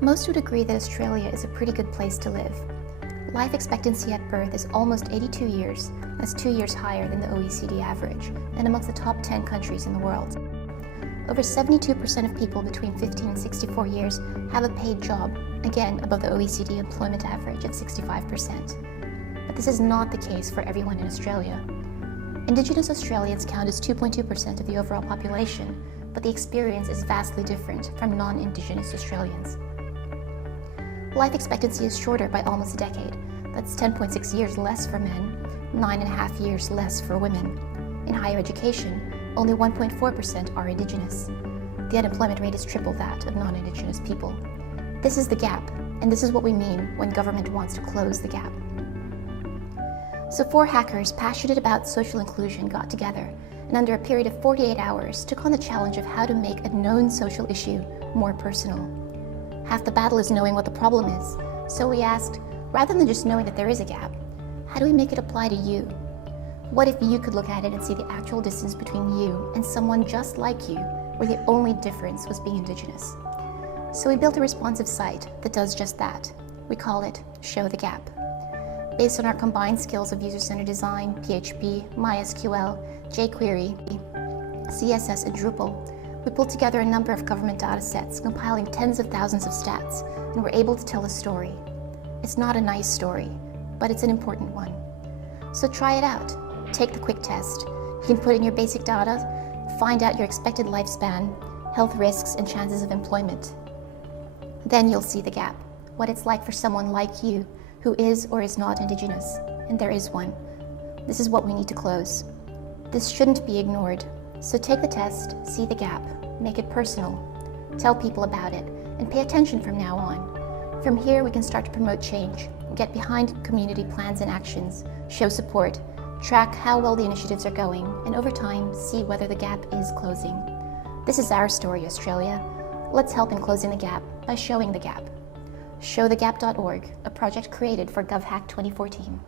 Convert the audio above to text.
Most would agree that Australia is a pretty good place to live. Life expectancy at birth is almost 82 years, that's 2 years higher than the OECD average, and amongst the top 10 countries in the world. Over 72% of people between 15 and 64 years have a paid job, again above the OECD employment average at 65%. But this is not the case for everyone in Australia. Indigenous Australians count as 2.2% of the overall population, but the experience is vastly different from non-indigenous Australians. Life expectancy is shorter by almost a decade. That's 10.6 years less for men, 9.5 years less for women. In higher education, only 1.4% are Indigenous. The unemployment rate is triple that of non-Indigenous people. This is the gap, and this is what we mean when government wants to close the gap. So 4 hackers passionate about social inclusion got together and under a period of 48 hours took on the challenge of how to make a known social issue more personal. Half the battle is knowing what the problem is, so we asked, rather than just knowing that there is a gap, how do we make it apply to you? What if you could look at it and see the actual distance between you and someone just like you, where the only difference was being Indigenous? So we built a responsive site that does just that. We call it Show the Gap. Based on our combined skills of user-centered design, PHP, MySQL, jQuery, CSS, and Drupal, we pulled together a number of government data sets, compiling tens of thousands of stats, and we're able to tell a story. It's not a nice story, but it's an important one. So try it out. Take the quick test. You can put in your basic data, find out your expected lifespan, health risks, and chances of employment. Then you'll see the gap, what it's like for someone like you who is or is not Indigenous, and there is one. This is what we need to close. This shouldn't be ignored. So take the test, see the gap, make it personal, tell people about it, and pay attention from now on. From here, we can start to promote change, get behind community plans and actions, show support, track how well the initiatives are going, and over time, see whether the gap is closing. This is our story, Australia. Let's help in closing the gap by showing the gap. Showthegap.org, a project created for govhack 2014.